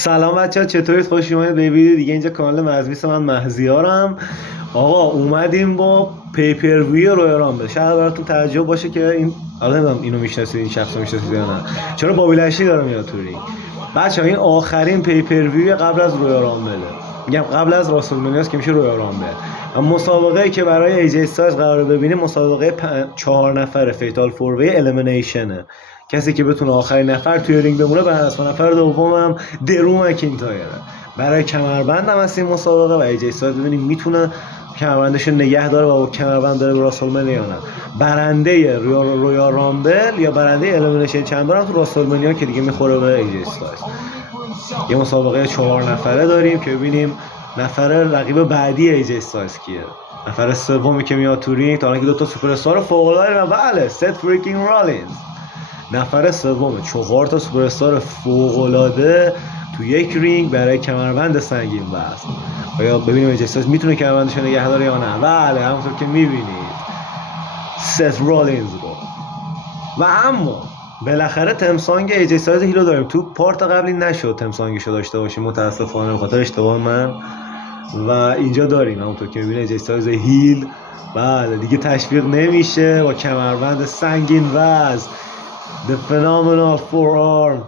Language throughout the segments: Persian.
سلام بچه‌ها، چطورید؟ خوش اومدید به ویدیو دیگه. اینجا کانال مزمیس، من مهزیارم. آقا اومدیم با پیپر ویو رویال رامبل. شاید براتون تعجب باشه که این نمیدونم اینو میشناسید، این شخصو میشناسید یا نه. چرا بابی لشلی داره میاد تو رینگ؟ بچه‌ها این آخرین پیپر ویو قبل از رویال رامبله. میگم قبل از راسلمانیاست که میشه رویال رامبل. اما مسابقه‌ای که برای ایجی استایلز قرار ببینیم مسابقه 4 نفره فیتال فور وی الیمینیشنه. کسی که بتونه آخرین نفر توی رینگ بمونه به حساب نفر دومم درو مکینتایره. برای کمربند هم هست این مسابقه و ایجی استایلز ببینیم میتونه کمربندش رو نگه داره و با کمربند داره به راسلمانیا یا نه. برنده رویال رامبل یا برنده الیمینیشن چمبر هم تو راسلمانیا که دیگه میخوره به ایجی استایلز. یه مسابقه 4 نفره داریم که ببینیم نفر رقیب بعدی ایجی استایلز کیه. نفر سومی که میاد تو رینگ تا اینکه دو تا سوپر استار فوق العاده بله ست فریکینگ رالینز. نفر سوم 4 تا سوپر استار فوق العاده تو یک رینگ برای کمربند سنگین بست. آیا ببینیم ایجی استایلز میتونه کمربندش رو نگه داره یا نه؟ بله همونطور که میبینید ست رالینز رو. و اما بالاخره تمسانگ ایجی استایلز هیلو داریم. تو پارت قبلی نشد تمسانگشو داشته باشیم متاسفانه به خاطر اشتباه من. و اینجا داریم همونطور که میبینید ایجی استایلز هیل. بله دیگه تشویق نمیشه با کمربند سنگین وزن. The phenomenal forearm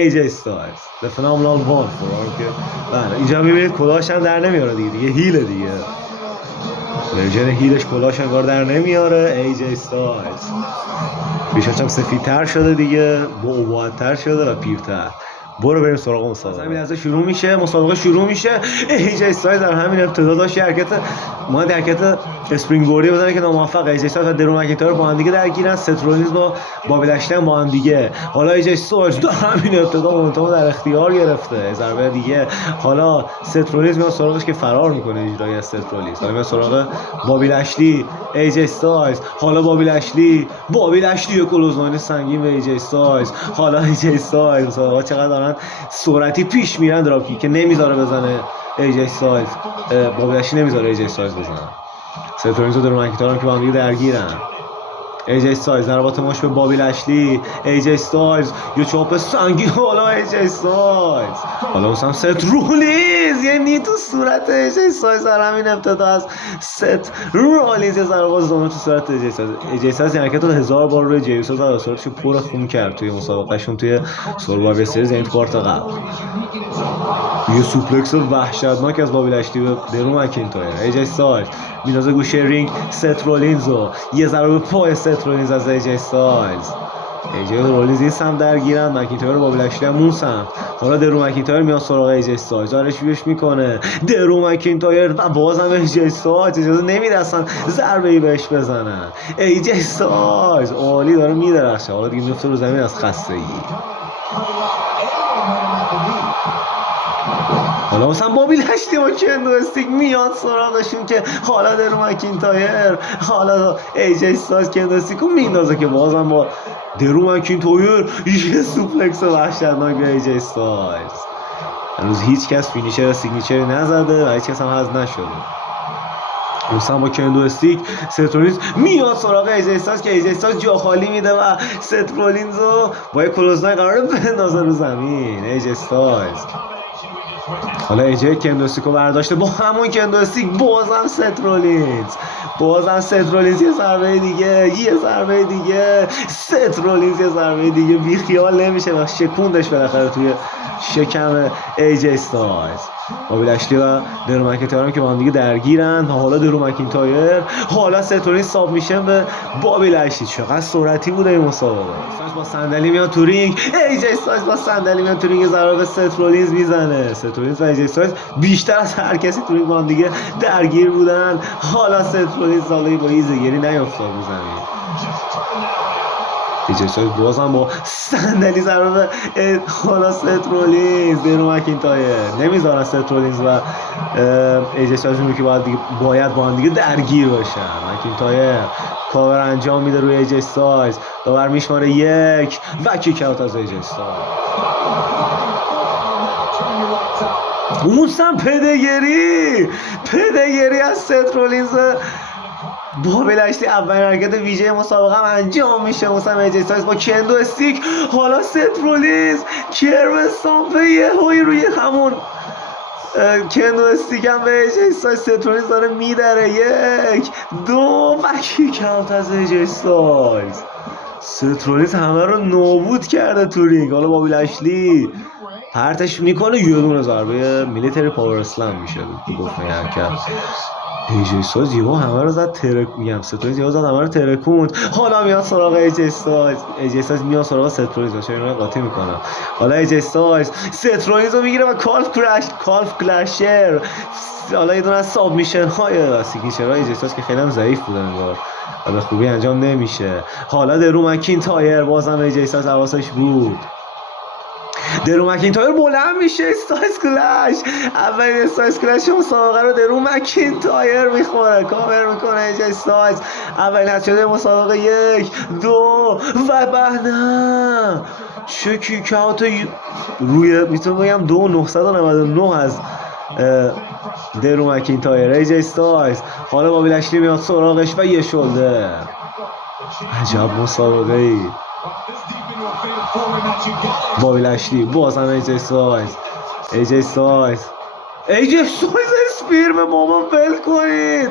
AJ Styles. The phenomenal one forearm که بله اینجا میبینید کلاهش هم در نمیاره دیگه هیله دیگه. ورژن هیلش کلاهش انگار در نمیاره. AJ Styles بیشتر هم سفیدتر شده دیگه، بعبع‌تر شده و پیرتر. برو بریم سراغ مسابقه. همین لحظه شروع میشه مسابقه شروع میشه. ایجی استایلز در همین ابتدا داشت حرکت اسپرینگ بوردی بزنه که ناموفق. ایجی استایلز و درو مکینتایر با هم دیگه درگیرن. ست رولینز با بابی لشلی با هم دیگه. حالا ایجی استایلز در همین ابتدا مومنتوم در اختیار گرفته. ضربه دیگه. حالا ست رولینز میاد سراغش که فرار میکنه اجرای ست رولینز. حالا میاد سراغ بابی لشلی. ایجی استایلز حالا بابی لشلی کلوزلاین سنگین به ایجی استایلز. حالا ایجی استایلز چقدر سرعتی پیش میرن دراپ که نمیذاره بزنه ایجی استایلز. بابی لشلی نمیذاره ایجی استایلز بزنه. ست رولینز و درو مکینتایر هم که با هم دیگه درگیرن. ایجی استایلز ضربات ماش به بابی لشلی. ایجی استایلز یه چاپ سنگین. حالا ایجی استایلز حالا مثلا ست رولینز یعنی تو صورت ایجی استایلز در همین ابتدا از ست رولینز یه ضربات زدن تو صورت ایجی استایلز. ایجی استایلز یعنی که تو 1000 بار روی جیوسو زد صورتشو پر خون کرد توی مسابقهشون توی سروایور سریز این کوارت قبل. یه سوپلکس وحشتناک از بابی لشلی به درو مکینتایر. ایجی استایلز میندازه گوشه رینگ ست رولینزو. یه ضربه پای ست رولینز از ایجی استایلز. ایجی رولینز این سمت درگیرن. مکینتایر و بابی لشلی هم اون سمت. حالا درو مکینتایر میاد سراغ ایجی استایلز. دارش بیش میکنه درو مکینتایر و بازم ایجی استایلز اجازه نمیده اصلا ضربه ای بهش بزنن. ایجی استایلز عالی داره میدرخشه. حالا دیگه میفته رو زمین از خستگی. حالا مثلا بابی لشلی با کندو استیک میاد سراغشون که حالا درو مکینتایر حالا ایجی استایلز کندو استیکو میندازه که بازم با درو مکینتایر یه سوپلکس وحشتناک به ایجی استایلز. هنوز هیچ کس فینیشر سیگنیچری نزده و هیچ کس هم حذف نشده. مثلا با کندو استیک ست رولینز میاد سراغ ایجی استایلز که ایجی استایلز جا خالی میده و ست رولینزو با یه کلوزلاین قراره بندازه رو زمین. ایجی استایلز حالا ایجی کندو استیکو برداشته با همون کندو استیک بازم ست رولینز یه ضربه دیگه ست رولینز یه ضربه دیگه بیخیال نمیشه و شکوندش بالاخره توی شکم ایجی استایلز. بابی لشلی و درو مکینتایر هم که با هم دیگه درگیرن. حالا درو مکینتایر حالا ست رولینز ساب میشن به بابی لشلی. چقدر سرعتی بوده این مسابقه. با صندلی میاد تو رینگ. ایجی استایلز با صندلی میاد تو رینگ ضربه به ست رولینز میزنه. ست رولینز و ایجی استایلز بیشتر از هر کسی تو رینگ با هم دیگه درگیر بودن. حالا ست رولینز سالی با ایزگیری نیافتاد رو زمین. ایجی استایلز بازم با صندلی ضربه حالا ست رولینز درو مکینتایر نمیذارن ست رولینز و ایجی استایلز رو که باید با هم دیگه درگیر باشن. مکینتایر کاور انجام میده روی ایجی استایلز. داور میشماره 1 و کیک اوت از ایجی استایلز. اون سم پدگری از ست رولینز بابی لاشلی اولین حرکت ویژه مسابقه هم انجام میشه. مثلا ایجی استایلز با کندو استیک، حالا ست رولینز کرو استامپ یهویی روی همون کندو استیک هم به ایجی استایلز. ست رولینز داره میدره، 1 2 و کیک اوت از ایجی استایلز. ست رولینز همه رو نابود کرده تو رینگ. حالا بابی لاشلی پرتش میکنه، یه دونه ضربه میلیتری پاور اسلم میشه گفت حرکت. ایجی استایلز یهو همه رو زد میگم ست رولینز یهو زد همه رو ترکوند. حالا میاد سراغ ایجی استایلز. ایجی استایلز میاد سراغ ست رولینز، چه اینا رو قاطی میکنه. حالا ایجی استایلز ست رولینز رو میگیره و کالف کلاشر. حالا یه دونه از ساب میشن های سیگنیچر های ایجی استایلز که خیلی هم ضعیف بودن انگار به خوبی انجام نمیشه. حالا درو مکینتایر بازم ایجی استایلز حواسش بود. درو مکینتایر بلند میشه، استایلز کلش. اولین استایلز کلش مسابقه رو درو مکینتایر میخوره، کاور میکنه ایجی استایلز. اولین حد شده مسابقه 1 2 و نه چه کیک اوت روی میتونم بگم 2999 از درو مکینتایر. ایجی استایلز حالا بابی لاشلی میاد سراغش و یه شلده. عجب مسابقه ای. بابی لاشلی باز هم ایجی استایلز. ایجی استایلز اسپیر به بابا ول کنید.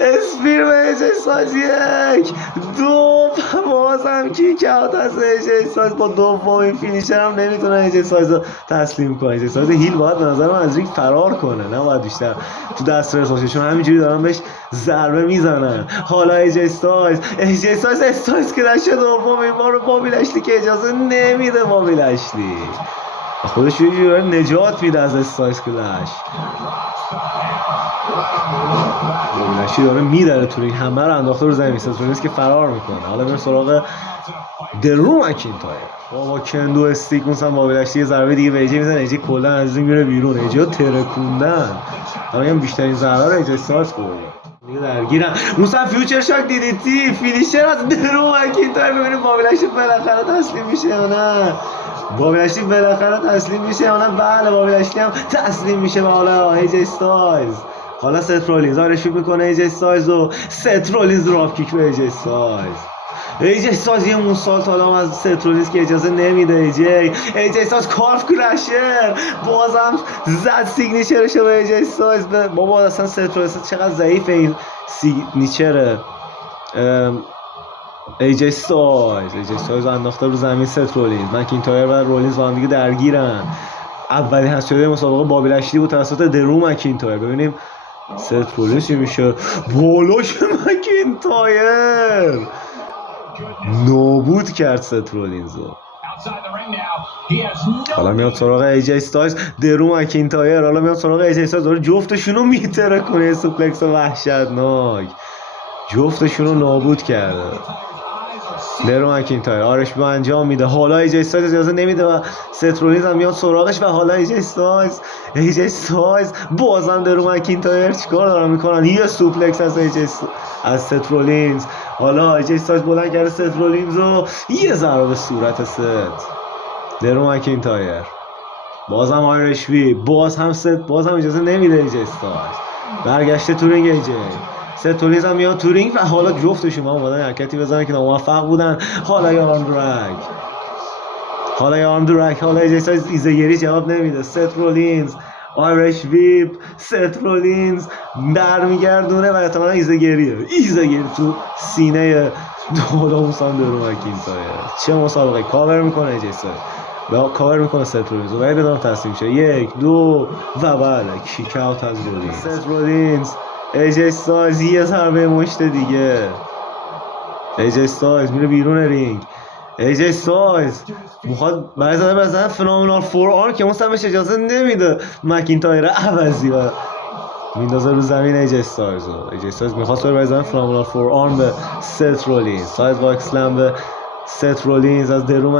اسپیر به ایجی استایلز 1 2 باز هم کیک اوت از ایجی استایلز. با دومین فینیشر هم نمیتونه ایجی استایلز رو تسلیم کنه. ایجی استایلز هیل باید به نظر من از رینگ فرار کنه، نه باید بیشتر تو دسترس باشه، چون همینجوری دارن بهش ضربه میزنن. حالا ایجی استایلز کلش دوم این بار بابی لاشلی که اجازه نمیده. بابی لاشلی خودش یه جوری نجات میده از استایلز کلش. بابی لاشلی داره میدره تو رینگ، همه رو انداخته رو زمین. ست رولینز که فرار میکنه. حالا میریم سراغ درو مکینتایر. با کندو استیک مثلا بابی لاشلی یه ضربه دیگه به ایجی میزنه، ایجی کلا از رینگ میره بیرون. ایجی رو ترکوندن. حالا هم بیشترین ضرر رو ایجی استایلز خورده. دیگه درگیرن. مثلا فیوچر شاک دیدیتی فینیشر از درو مکینتایر. ببینیم بابی لاشلی بالاخره تسلیم میشه یا نه. بابی لاشلی بالاخره تسلیم میشه یا نه. بله بابی لاشلی هم تسلیم میشه. و حالا ایجی استایلز، حالا ست رولینز آرشوب میکنه ایجی استایلز و ست رولینز دراپ کیک به ایجی استایلز. ایجی استایلز یه موسالت حالا از ست رولینز که اجازه نمیده. ایجی استایلز کارف کلاشر بازم زد سیگنیچرشو به ایجی استایلز. بابا اصلا ست رولینز چقدر ضعیفه این سیگنیچر. ایجی استایلز انداخته رو زمین. ست رولینز، مکینتایر و رولینز با هم دیگه درگیرن. اولین حذف شده مسابقه بابی لاشلی بود توسط درو مکینتایر. ببینیم ست رولینز چی میشه. بالاش مکینتایر نابود کرد ست رولینزو. حالا میاد سراغ ایجی استایلز، درو مکینتایر. حالا میاد سراغ ایجی استایلز، داره جفتشونو میتره کنه. سوپلکس وحشتناک جفتشونو نابود کرده. درو مکینتایر آرش با انجام میده. حالا ایجی استایلز اجازه نمیده و ست رولینز هم میاد سراغش. و حالا ایجی استایلز بازم درو مکینتایر چیکار دارن میکنن. یه سوپلکس از ست رولینز. حالا ایجی استایلز بلند کرده ست رولینز و یه ضربه به صورت ست. درو مکینتایر بازم آیرش وی، باز هم اجازه نمیده. ایجی استایلز برگشته تو رینگ. ایجی ست رولینز هم میاد تو رینگ و حالا جفتشون اومدن حرکتی بزنن که ناموفق بودن. حالا یه آرم درک. حالا ایجی استایلز ایزگیری جواب نمیده. ست رولینز آیرش ویپ. ست رولینز برمیگردونه و احتمالا ایزگیری تو سینه دولاموسان درو مکینتایر. چه مسابقه. کاور میکنه ایجی استایلز، کاور میکنه ست رولینز و باید بدانم تسلیم شه. 1 2 و بله کیک اوت از رولینز. ست رولینز ایجی استایلز یه ضربه مشت دیگه. ایجی استایلز میره بیرون رینگ. ایجی استایلز میخواد برای زدن فنومنال فور آرم که مستمش اجازه نمیده. مکینتایر عوضی و میندازه رو زمین ایجی استایلز میخواست برای زدن فنومنال فور آرم به ست رولینز. ساید واک اسلم به ست رولینز از درو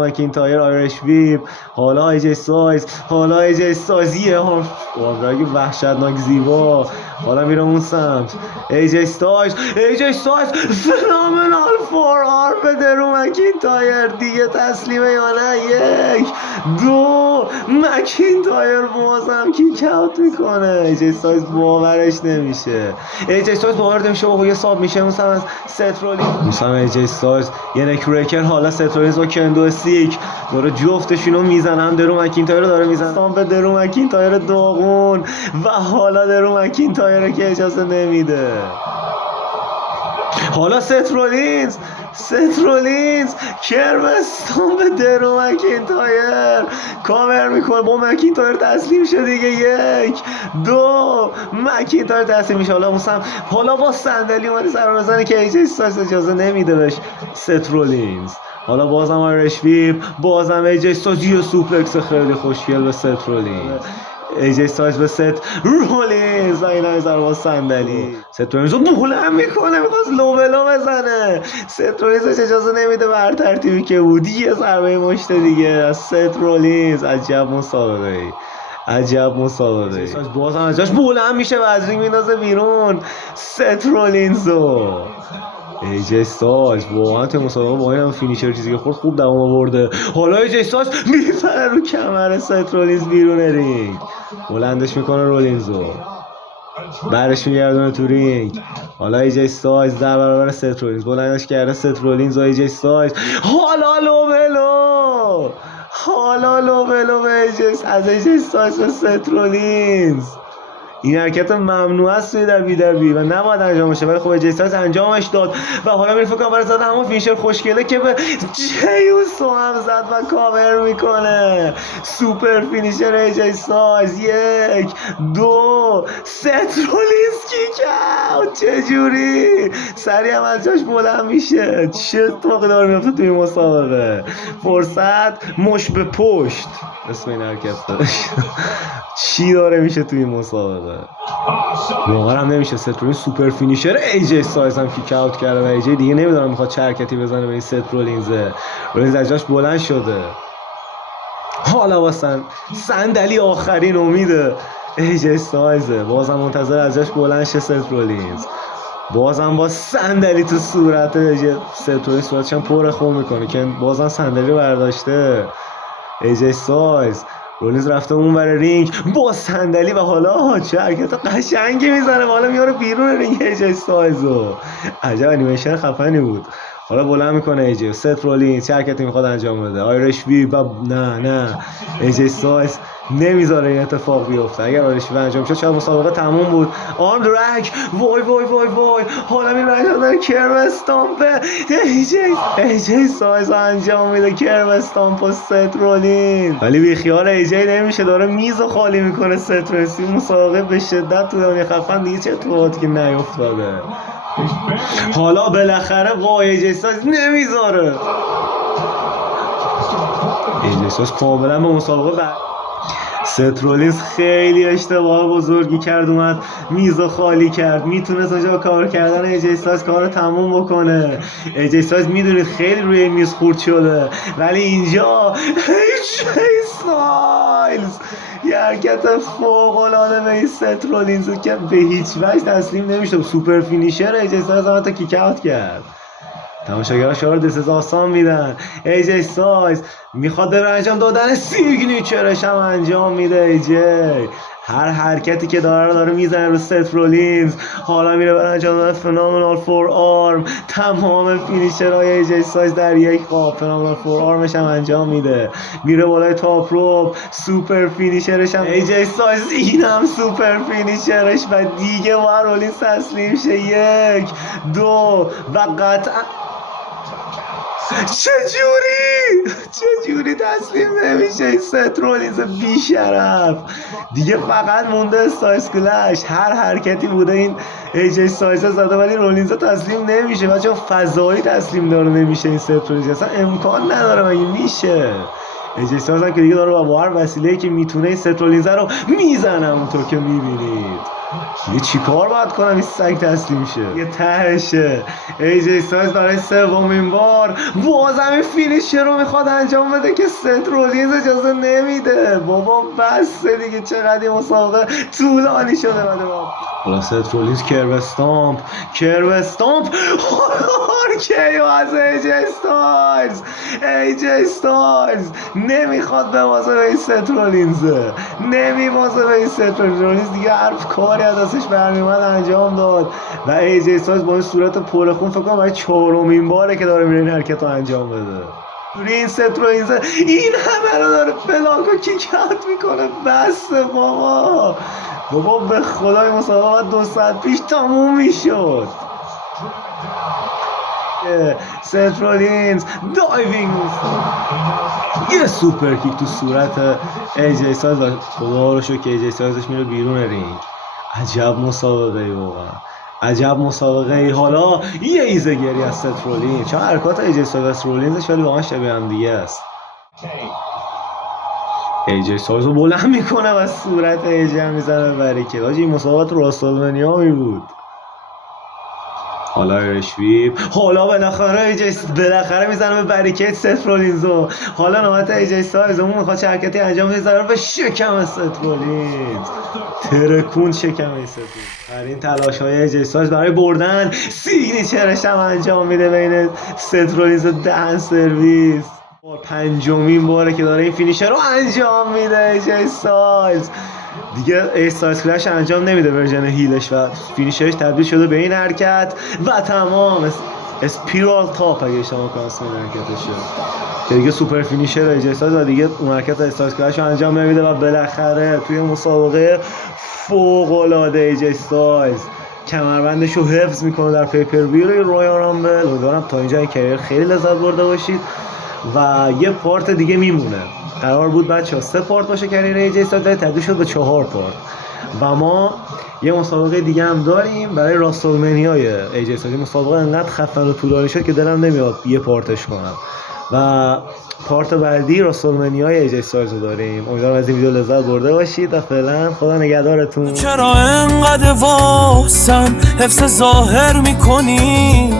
مکینتایر آیرش ویپ، حالا ایجی سایز یه وارگی وحشتناک زیبا، حالا میره اون سمت ایجی سایز فنومنال فور آرم به درو مکینتایر، دیگه تسلیمه یا نه؟ 1 2 مکینتایر بازم کیک اوت میکنه. ایجی سایز باورش نمیشه، با یه ساب میشه اون سمت ست رولینز، ایجی سایز یه نکریکر، حالا ست رولینز با کندو استیک داره جفتشونو میزنن، درو مکینتایر رو داره میزنن، سامپ درو مکینتایر داغون و حالا درو مکینتایر که اجازه نمیده. حالا ست رولینز کرمستان به درو مکینتایر کاور میکنه، با مکینتایر تسلیم شد دیگه. 1 2 مکینتایر تسلیم میشه. حالا با صندلی اومده سر بزنه که ایجی سایز اجازه نمیده بهش ست رولینز. حالا بازم آیرش ویپ، بازم ایجی سایز یه سوپلکس خیلی خوشگل به ست رولینز، ایجی سایز به ست رولینز و اینا میذاره با صندلی. ست رولینز رو بلند میکنه، میخواست لو بزنه، ست رولینز اجازه نمیده به هر ترتیبی که بود. یه ضربه مشت دیگه از ست رولینز. عجب مسابقه. بازم از جاش بلند میشه و از رینگ میندازه بیرون ست رولینزو. ایجی سایز واقعا تو مسابقه با این فینیشر چیزی که خورد خوب دوام آورده. حالا ایجی سایز میپره رو کمر ست رولینز بیرون رینگ، بلندش میکنه رولینزو، برش میگردونه تو رینگ. حالا ایجی سایز در برابر ست رولینز بلندش کرده ست رولینز و ایجی سایز. حالا لو بلو از ایجی سایز به ست رولینز. این حرکت ممنوع است توی WWE و نباید انجام بشه، ولی خب ایجی سایز انجامش داد و حالا میره فکر کنم زده همون فینیشر خوشگله که به جیوسو هم زد و کاور میکنه. سوپر فینیشر ایجی سایز. 1 2 ست رولینز کیک اوت. چجوری سریع هم از جاش بلند میشه؟ چه اتفاقی داره میفته توی مسابقه؟ فرصت مش به پشت اسم این حرکت داشت. چی داره میشه توی مسابقه؟ واقعا هم نمیشه. ست رولینز سوپر فینیشر ایجی سایز هم کیک اوت کرده و ایجی دیگه نمیدونم میخواد چه حرکتی بزنه به این ست رولینز از جاش بلند شده. حالا واسه صندلی آخرین امید ایجی سایز، بازم منتظر از جاش بلند شه ست رولینز، بازم با صندلی تو صورت ست رولینز، صورتش هم پر خون میکنه که بازم صندلی برداشته. ایجی سایز رولینز رفته اون ور رینگ با صندلی و حالا چه حرکت قشنگی میزنه، حالا میاره بیرون رینگ ایجی سایزو. عجب انیمیشن خفنی بود. حالا بلند میکنه ایجی ست رولینز چه حرکتی میخواد انجام بده، آیرش ویپ و نه ایجی سایز نمیذاره این اتفاق بیفته. اگر آیرش ویپ انجام شد شاید مسابقه تموم بود. آرم درک وای حالا میره انجام داره کرم استامپ ایجی سایز انجام میده، کرم استامپ و ست رولینز، ولی بیخیال ایجی نمیشه، داره میزو خالی میکنه ست رولینز. این مسابقه به شدت تو دنیا خفن دیگه چه اتفاقاتی که نیفتاده. حالا بالاخره وای ایجی سایز نمیذاره، ایجی سایز کاملا به مسابقه ست رولینز خیلی اشتباه بزرگی کرد، اومد میزو خالی کرد، میتونست اونجا کار کردن ایجی سایز کارو تموم بکنه. ایجی سایز میدونید خیلی روی میز خورد شده، ولی اینجا ایجی سایز یه حرکت فوق‌العاده به این ست رولینز که به هیچ وجه تسلیم نمیشه. سوپر فینیشر ایجی سایز هم حتی کیک اوت کرد. تماشاگرها شعار دست آسان میدن. ایجی سایز میخواد به انجام دادن سیگنیچرش هم انجام میده. ایجی هر حرکتی که داره میزنه رو ست رولینز. حالا میره برای انجام دادن فنومنال فور آرم. تمام فینیشرهای ایجی سایز در یک خواب. فنومنال فور آرمش هم انجام میده، میره بالای تاپ روپ. سوپر فینیشرش هم ایجی سایز، این هم سوپر فینیشرش و دیگه با رولینز تسلیم شه. 1 2 و قطعا چجوری تسلیم نمیشه این ست رولینز بیشرف. دیگه فقط مونده استایس کلش. هر حرکتی بوده این ایجی سایز زده ولی رولینز تسلیم نمیشه و چون فضایی تسلیم داره نمیشه این ست رولینز، اصلا امکان نداره مگه میشه. ایجی سایز هم که دیگه داره با هر وسیله‌ای که میتونه این ست رولینز رو میزنه اونطور که میبینید. دیگه چیکار باید کنم این سگ تسلیم شه؟ یه تهشه ایجی استایلز برای سومین بار بازم این فینیشر رو میخواد انجام بده که ست رولینز اجازه نمیده. بابا بس دیگه، چقدر این مسابقه طولانی شده. حالا ست رولینز کرو استامپ کیو از ایجی استایلز نمیخواد به واسه به این ست رولینز، نمیوازه به این ست رولینز دیگه هر کاری از دستش برمیومد انجام داد و ایجی استایلز با این صورت پر خون فکر کنم برای 4مین باره که داره میره این حرکت رو انجام بده. این ست رولینز این همه رو داره بلاک و کیک اوت میکنه. بس بابا به خدا این مسابقه 2 ساعت پیش تموم میشد. ست رولینز دایوینگ یه سوپر کیک تو صورت ایجی استایلز و خدا رو شکر که ایجی استایلزش میره بیرون رینگ. عجب مسابقه ای واقعا، عجب مسابقه ای. حالا یه ایزگری از ست رولینز، چون حرکات ایجی استایلز و رولینزش ولی واقعا شبیه هم دیگه است. ایجی استایلز رو بلند میکنه و صورت ایجی هم میزنه بریکت. آجی این مسابقات راسلمنیا می بود. حالا ایرشویپ، حالا بالاخره میزنه به بریکت ست رولینزو. حالا نوبت ایجی استایلز اون میخواد چه حرکتی انجام بده به شکم ست رولینز. ترکون شکم ست رولینز. در این تلاش های ایجی استایلز برای بردن سیگنیچرش هم انجام میده بین ست رولینز و دهن سرویس. 5مین باره که داره این فینیشر رو انجام میده ایجی استایلز. دیگه استایلز کلش انجام نمیده ورژن هیلش و فینیشرش تبدیل شده به این حرکت و تمام اسپیرال تاپ اگه اشتباه کنم اسم حرکتشه که دیگه سوپر فینیشر ایجی استایلز و دیگه اون حرکت استایلز کلش انجام نمیده و بالاخره توی مسابقه فوق العاده ایجی استایلز کمربندش رو حفظ میکنه در پیپر ویو رویال رامبل. امیدوارم تا اینجا این کریر خیلی لذت برده باشید و یه پارت دیگه میمونه. قرار بود بچه‌ها 3 پارت باشه کریر ایجی استایلز، تبدیل شد به 4 پارت و ما یه مسابقه دیگه هم داریم برای راسلمنیای ایجی استایلز. مسابقه انقدر خفن و طولانی شد که دلم نمیاد یه پارتش کنم و پارت بعدی راسلمنیای ایجی استایلز رو داریم. امیدوارم از این ویدیو لذت برده باشید و فعلا خدا نگهدارتون. چرا انقدر واسم حفظ ظاهر میکنی؟